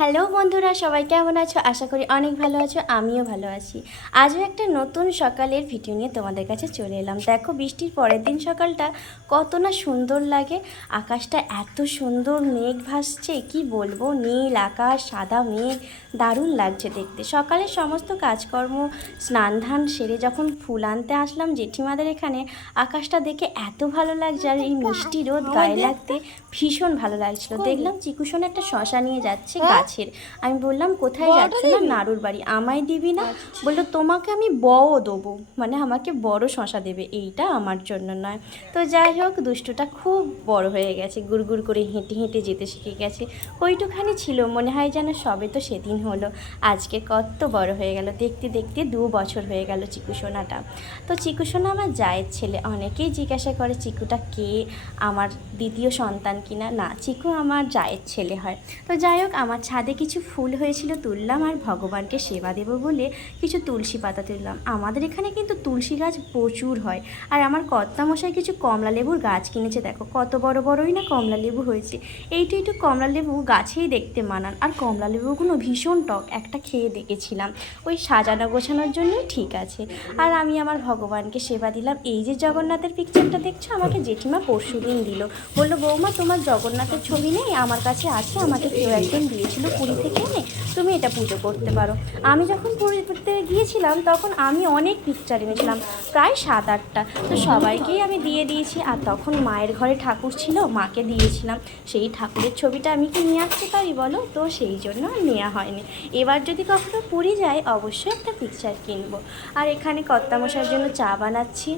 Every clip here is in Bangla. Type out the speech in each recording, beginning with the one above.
হ্যালো বন্ধুরা, সবাই কেমন আছো? আশা করি অনেক ভালো আছো। আমিও ভালো আছি। আজও একটা নতুন সকালের ভিডিও নিয়ে তোমাদের কাছে চলে এলাম। দেখো, বৃষ্টির পরের দিন সকালটা কত না সুন্দর লাগে। আকাশটা এত সুন্দর, মেঘ ভাসছে, কি বলবো, নীল আকাশ, সাদা মেঘ, দারুণ লাগছে দেখতে। সকালে সমস্ত কাজকর্ম স্নান ধান সেরে যখন ফুল আনতে আসলাম জেঠিমাদের এখানে, আকাশটা দেখে এত ভালো লাগছে, আর এই মিষ্টি রোদ গায়ে লাগতে ভীষণ ভালো লাগছিল। দেখলাম চিকুসোনা একটা শশা নিয়ে যাচ্ছে গাছের। আমি বললাম, কোথায় যাচ্ছ? না, নাড়ুর বাড়ি। আমায় দিবি না? বললো, তোমাকে আমি বড় দেবো, মানে আমাকে বড় শশা দেবে, এইটা আমার জন্য নয়। তো যাই হোক, দুষ্টুটা খুব বড় হয়ে গেছে, গুড় করে হেঁটে হেঁটে যেতে শিখে গেছে। ওইটুখানি ছিল, মনে হয় যেন সবে তো সেদিন হলো। আজকে কত বড় হয়ে গেল, দেখতে দেখতে 2 বছর হয়ে গেল চিকুসোনাটা। তো চিকুসোনা আমার জায়ের ছেলে। অনেকেই জিজ্ঞাসা করে চিকুটা কে, আমার দ্বিতীয় সন্তান কিনা। না, চিকু আমার জায়ের ছেলে হয়। তো যাই হোক, আমার ছাদে কিছু ফুল হয়েছিল, তুললাম, আর ভগবানকে সেবা দেবো বলে কিছু তুলসী পাতা তুললাম। আমাদের এখানে কিন্তু তুলসী গাছ প্রচুর হয়। আর আমার কর্তামশাই কিছু কমলা লেবুর গাছ কিনেছে। দেখো কত বড় বড়ই না কমলা লেবু হয়েছে। এইটু একটু কমলা লেবু গাছেই দেখতে মানান। আর কমলা লেবুগুলো ভীষণ টক, একটা খেয়ে দেখেছিলাম। ওই সাজানো গোছানোর জন্যই ঠিক আছে। আর আমি আমার ভগবানকে সেবা দিলাম। এই যে জগন্নাথের পিকচারটা দেখছো, আমাকে জেঠিমা পরশুদিন দিল। বললো, বৌমা, তোমার জগন্নাথের ছবি নেই? আমার কাছে আছে, আমাকে কেউ একজন দিয়েছিল পুরী থেকে এনে, তুমি এটা পুজো করতে পারো। আমি যখন পুরীতে গিয়েছিলাম তখন আমি অনেক পিকচার এনেছিলাম, প্রায় 7-8টা। তো সবাইকেই আমি দিয়ে দিয়েছি। আর তখন মায়ের ঘরে ঠাকুর ছিল, মাকে দিয়েছিলাম। সেই ঠাকুরের ছবিটা আমি কি নিয়ে আসতে পারি বলো? তো সেই জন্য আর নেওয়া হয়নি। এবার যদি কখনো পুরী যাই, অবশ্যই একটা পিকচার কিনবো। আর এখানে কর্তামশাইয়ের জন্য চা বানাচ্ছি।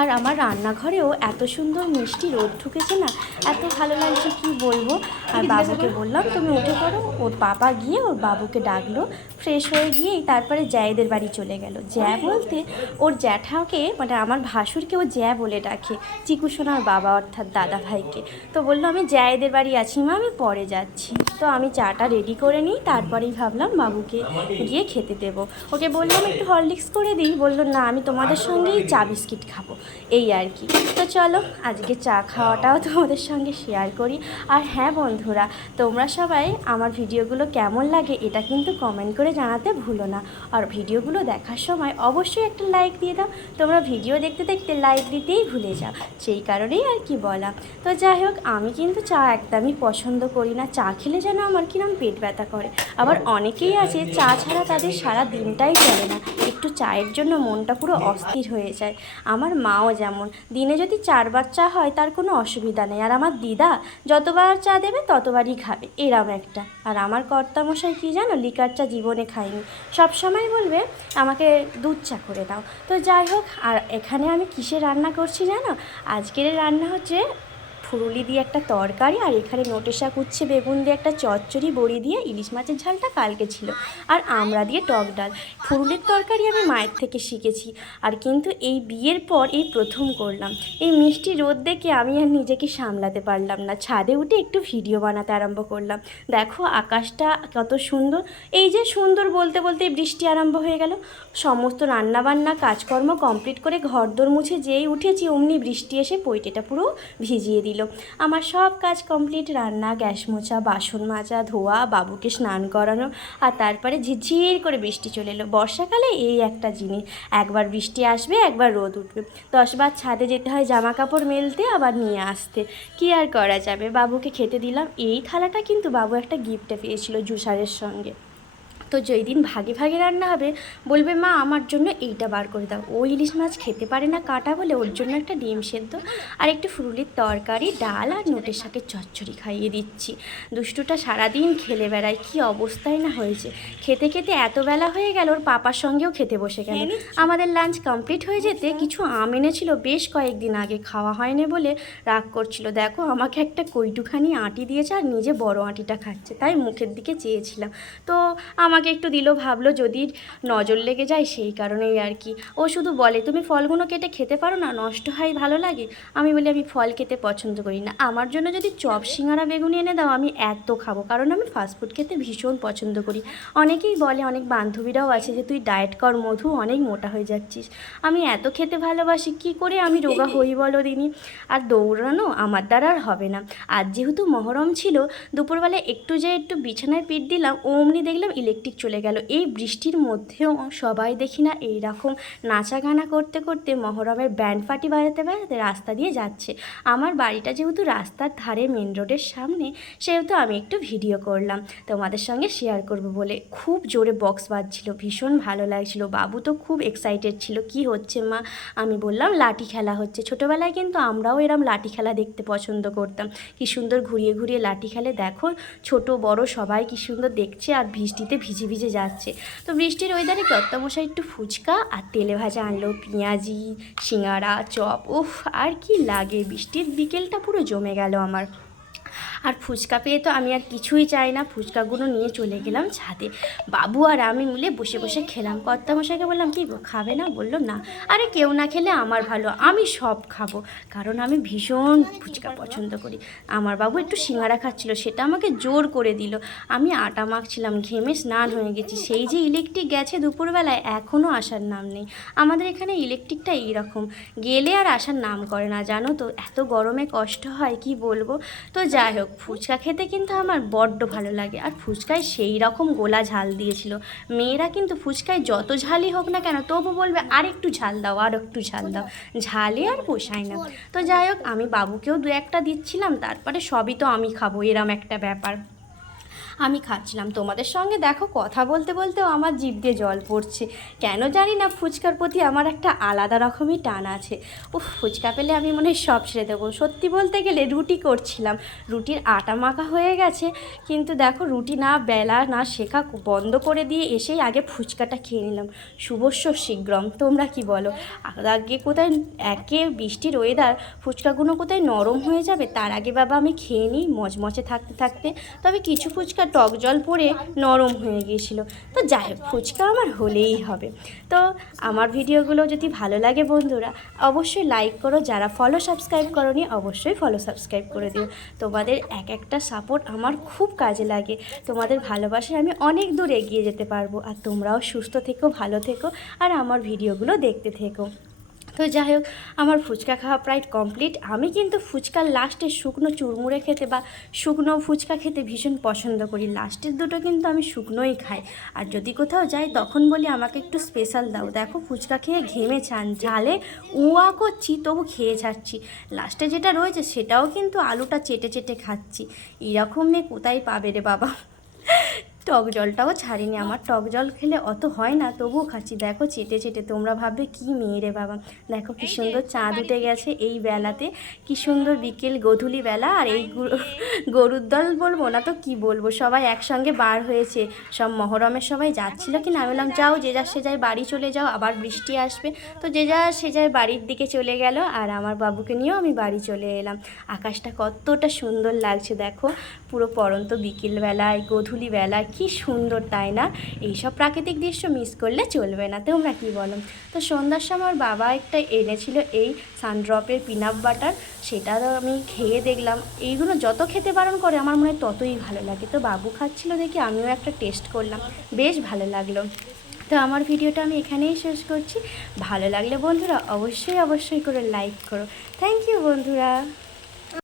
আর আমার রান্নাঘরেও এত সুন্দর মিষ্টি রোদ ঢুকেছে না, এত ভালো লাগছে কি বলবো। আর বাবুকে বললাম, তুমি উঠে পড়ো। ওর পাপা গিয়ে ওর বাবুকে ডাকলো। ফ্রেশ হয়ে গিয়েই তারপরে জ্যায়েদের বাড়ি চলে গেল। জ্যা বলতে ওর জ্যাঠাকে, মানে আমার ভাসুরকে ও জ্যা বলে ডাকে, চিকুসোনার বাবা অর্থাৎ দাদা ভাইকে। তো বললো, আমি জ্যায়েদের বাড়ি আছি মা, আমি পরে যাচ্ছি। তো আমি চাটা রেডি করে নিই, তারপরেই ভাবলাম বাবুকে গিয়ে খেতে দেবো। ওকে বললাম একটু হরলিক্স করে দিই, বললো না, আমি তোমাদের সঙ্গেই চা বিস্কিট খাবো, এই আর কি। তো চলো, আজকে চা খাওয়াটাও তোমাদের সঙ্গে শেয়ার করি। আর হ্যাঁ বন্ধুরা, তোমরা সবাই আমার ভিডিওগুলো কেমন লাগে এটা কিন্তু কমেন্ট করে জানাতে ভুলো না। আর ভিডিওগুলো দেখার সময় অবশ্যই একটা লাইক দিয়ে দাও। তোমরা ভিডিও দেখতে দেখতে লাইক দিতেই ভুলে যাও, সেই কারণেই আর কি বলা। তো যাই হোক, আমি কিন্তু চা একদমই পছন্দ করি না। চা খেলে যেন আমার কিরম পেট ব্যথা করে। আবার অনেকেই আছে চা ছাড়া তাদের সারা দিনটাই চলে না, একটু চায়ের জন্য মনটা পুরো অস্থির হয়ে যায়। আমার মাও যেমন, দিনে যদি 4বার চা হয় তার কোনো অসুবিধা নেই। আর আমার দিদা যতবার চা দেবে ততবারই খাবে, এরম একটা। আর আমার কর্তামশাই কী জানো, লিকার চা জীবনে খায়নি, সব সময় বলবে আমাকে দুধ চা করে দাও। তো যাই হোক, আর এখানে আমি কিসে রান্না করছি জানো? আজকের রান্না হচ্ছে ফুরুলি দিয়ে একটা তরকারি, আর এখানে নোটে শাক, উচ্ছে বেগুন দিয়ে একটা চচ্চড়ি, বড়ি দিয়ে ইলিশ মাছের ঝালটা কালকে ছিল, আর আমড়া দিয়ে টক ডাল। ফুরুলির তরকারি আমি মায়ের থেকে শিখেছি, আর কিন্তু এই বিয়ের পর এই প্রথম করলাম। এই মিষ্টি রোদ দেখে আমি আর নিজেকে সামলাতে পারলাম না, ছাদে উঠে একটু ভিডিও বানাতে আরম্ভ করলাম। দেখো আকাশটা কত সুন্দর। এই যে সুন্দর বলতে বলতেই বৃষ্টি আরম্ভ হয়ে গেল। সমস্ত রান্নাবান্না কাজকর্ম কমপ্লিট করে ঘরদোর মুছে যেই উঠেছি, অমনি বৃষ্টি এসে পৈটেটা পুরো ভিজিয়ে দিল। আমার সব কাজ কমপ্লিট, রান্না, গ্যাস মোছা, বাসন মাজা, ধোয়া, বাবুকে স্নান করানো, আর তারপরে ঝিরঝির করে বৃষ্টি চলে এলো। বর্ষাকালে এই একটা জিনিস, একবার বৃষ্টি আসবে, একবার রোদ উঠবে, 10বার ছাদে যেতে হয় জামা কাপড় মেলতে, আবার নিয়ে আসতে। কি আর করা যাবে। বাবুকে খেতে দিলাম। এই থালাটা কিন্তু বাবু একটা গিফটে পেয়েছিল জুসারের সঙ্গে। তো যেই দিন ভাগে ভাগে রান্না হবে, বলবে মা আমার জন্য এইটা বার করে দাও। ও ইলিশ মাছ খেতে পারে না কাটা বলে, ওর জন্য একটা ডিম সেদ্ধ আর একটু ফুরুলির তরকারি, ডাল আর নোটের শাকের চচ্চড়ি খাইয়ে দিচ্ছি। দুষ্টুটা সারাদিন খেলে বেড়ায়, কী অবস্থায় না হয়েছে। খেতে খেতে এত বেলা হয়ে গেল, ওর পাপার সঙ্গেও খেতে বসে গেল। আমাদের লাঞ্চ কমপ্লিট হয়ে যেতে কিছু আম এনেছিল বেশ কয়েকদিন আগে, খাওয়া হয়নি বলে রাগ করছিল। দেখো আমাকে একটা কইটুখানি আঁটি দিয়েছে, আর নিজে বড় আঁটিটা খাচ্ছে, তাই মুখের দিকে চেয়েছিলাম। তো আমাকে আমাকে একটু দিল, ভাবলো যদি নজর লেগে যায় সেই কারণেই আর কি। ও শুধু বলে তুমি ফলগুলো কেটে খেতে পারো না, নষ্ট হয় ভালো লাগে। আমি বলি আমি ফল খেতে পছন্দ করি না, আমার জন্য যদি চপ সিঙ্গারা বেগুনি এনে দাও আমি এত খাবো, কারণ আমি ফাস্টফুড খেতে ভীষণ পছন্দ করি। অনেকেই বলে, অনেক বান্ধবীরাও আছে যে তুই ডায়েট কর মধু, অনেক মোটা হয়ে যাচ্ছিস। আমি এত খেতে ভালোবাসি, কি করে আমি রোগা হই বলো দিনি। আর দৌড়ানো আমার দ্বারা আর হবে না। আর যেহেতু মহরম ছিল, দুপুরবেলা একটু বিছানায় পিঠ দিলাম, অমনি দেখলাম ইলেকট্রিক চলে গেল। এই বৃষ্টির মধ্যেও সবাই দেখি না এইরকম নাচা গানা করতে করতে মহরমের ব্যান্ড পার্টি বাজাতে বাজাতে রাস্তা দিয়ে যাচ্ছে। আমার বাড়িটা যেহেতু রাস্তার ধারে, মেন রোডের সামনে, সেহেতু আমি একটু ভিডিও করলাম তোমাদের সঙ্গে শেয়ার করব বলে। খুব জোরে বক্স বাজছিল, ভীষণ ভালো লাগছিল। বাবু তো খুব এক্সাইটেড ছিল, কি হচ্ছে মা? আমি বললাম লাঠি খেলা হচ্ছে। ছোটোবেলায় কিন্তু আমরাও এরম লাঠি খেলা দেখতে পছন্দ করতাম, কি সুন্দর ঘুরিয়ে ঘুরিয়ে লাঠি খেলে। দেখো ছোট বড় সবাই কি সুন্দর দেখছে, আর বৃষ্টিতে ভিজে ভিজে যাচ্ছে। তো বৃষ্টির ওয়েদারে কর্তামশাই একটু ফুচকা আর তেলে ভাজা আনলো, পেঁয়াজি, সিঙ্গারা, চপ। উফ, আর কি লাগে! বৃষ্টির বিকেলটা পুরো জমে গেল আমার। আর ফুচকা পেয়ে তো আমি আর কিছুই চাই না, ফুচকাগুলো নিয়ে চলে গেলাম ছাদে। বাবু আর আমি মিলে বসে বসে খেলাম। কর্তামশাইকে বললাম কি গো খাবে না? বললো না। আরে কেউ না খেলে আমার ভালো, আমি সব খাবো, কারণ আমি ভীষণ ফুচকা পছন্দ করি। আমার বাবু একটু সিঙ্গারা খাচ্ছিল, সেটা আমাকে জোর করে দিল। আমি আটা মাখছিলাম, ঘেমে স্নান হয়ে গেছি। সেই যে ইলেকট্রিক গেছে দুপুরবেলায়, এখনও আসার নাম নেই। আমাদের এখানে ইলেকট্রিকটা এইরকম, গেলে আর আসার নাম করে না, জানো তো। এত গরমে কষ্ট হয় কি বলবো। তো যাই হোক, ফুচকা খেতে কিন্তু আমার বড্ড ভালো লাগে। আর ফুচকায় সেই রকম গোলা ঝাল দিয়েছিল। মেয়েরা কিন্তু ফুচকায় যত ঝালই হোক না কেন তবু বলবে আর একটু ঝাল দাও, আর একটু ঝাল দাও, ঝালে আর পোষায় না। তো যাই হোক, আমি বাবুকেও দু একটা দিচ্ছিলাম, তারপরে সবই তো আমি খাবো, এরম একটা ব্যাপার। আমি খাচ্ছিলাম তোমাদের সঙ্গে, দেখো কথা বলতে বলতেও আমার জিভ দিয়ে জল পড়ছে। কেন জানি না, ফুচকার প্রতি আমার একটা আলাদা রকমই টান আছে। উফ, ফুচকা পেলে আমি মনে হয় সব ছেড়ে দেবো। সত্যি বলতে গেলে রুটি করছিলাম, রুটির আটা মাখা হয়ে গেছে, কিন্তু দেখো রুটি না বেলা না শেখা বন্ধ করে দিয়ে এসেই আগে ফুচকাটা খেয়ে নিলাম। শুভস্য শীঘ্রম, তোমরা কি বলো? আগে কোথায় একে বৃষ্টির ওয়েদার, ফুচকাগুলো কোথায় নরম হয়ে যাবে, তার আগে বাবা আমি খেয়ে নিই মচমচে থাকতে থাকতে। তবে কিছু ফুচকা টক জল পড়ে নরম হয়ে গিয়েছিল। তো যাই হোক, ফুচকা আমার হলেই হবে। তো আমার ভিডিওগুলো যদি ভালো লাগে বন্ধুরা, অবশ্যই লাইক করো। যারা সাবস্ক্রাইব করোনি অবশ্যই সাবস্ক্রাইব করে দিও। তোমাদের এক একটা সাপোর্ট আমার খুব কাজে লাগে। তোমাদের ভালোবাসায় আমি অনেক দূর এগিয়ে যেতে পারবো। আর তোমরাও সুস্থ থেকো, ভালো থেকো, আর আমার ভিডিওগুলো দেখতে থেকো। তো যাই হোক, আমার ফুচকা খাওয়া প্রায় কমপ্লিট। আমি কিন্তু ফুচকার লাস্টে শুকনো চুরমুড়ে খেতে বা শুকনো ফুচকা খেতে ভীষণ পছন্দ করি। লাস্টের দুটো কিন্তু আমি শুকনোই খাই। আর যদি কোথাও যাই তখন বলি আমাকে একটু স্পেশাল দাও। দেখো ফুচকা খেয়ে ঘেমে ঝালে উয়া করছি, তবু খেয়ে ছাড়ছি। লাস্টে যেটা রয়েছে সেটাও কিন্তু আলুটা চেটে চেটে খাচ্ছি। এরকম মেয়ে কোথায় পাবে রে বাবা। টক জলটাও ছাড়িনি, আমার টক জল খেলে অত হয় না, তবুও খাচ্ছি। দেখো চেটে চেটে, তোমরা ভাববে কি মেয়ে রে বাবা। দেখো কি সুন্দর চাঁদ উঠে গেছে এই বেলাতে, কি সুন্দর বিকেল গধূলি বেলা। আর এই গরুর দল বলবো না তো কি বলবো, সবাই একসঙ্গে বার হয়েছে। সব মহরমের সবাই যাচ্ছিলো কি না, আমি বললাম যাও যে যার সে যায় বাড়ি চলে যাও, আবার বৃষ্টি আসবে। তো যে যার সে যায় বাড়ির দিকে চলে গেল, আর আমার বাবুকে নিয়েও আমি বাড়ি চলে এলাম। আকাশটা কতটা সুন্দর লাগছে দেখো, পুরো পড়ন্ত বিকেলবেলায় গধূলি বেলায়, কি সুন্দর তাই না? এইসব প্রাকৃতিক দৃশ্য মিস করলে চলবে না, তোমরা কি বলো? তো সন্ধ্যার সময় আমার বাবা একটা এনেছিল এই সানড্রপের পিনাট বাটার, সেটা আমি খেয়ে দেখলাম। এইগুলো যত খেতে বারণ করে আমার মনে হয় ততই ভালো লাগে। তো বাবু খাচ্ছিল দেখি আমিও একটা টেস্ট করলাম, বেশ ভালো লাগলো। তো আমার ভিডিওটা আমি এখানেই শেষ করছি। ভালো লাগলে বন্ধুরা অবশ্যই করে লাইক করো। থ্যাংক ইউ বন্ধুরা।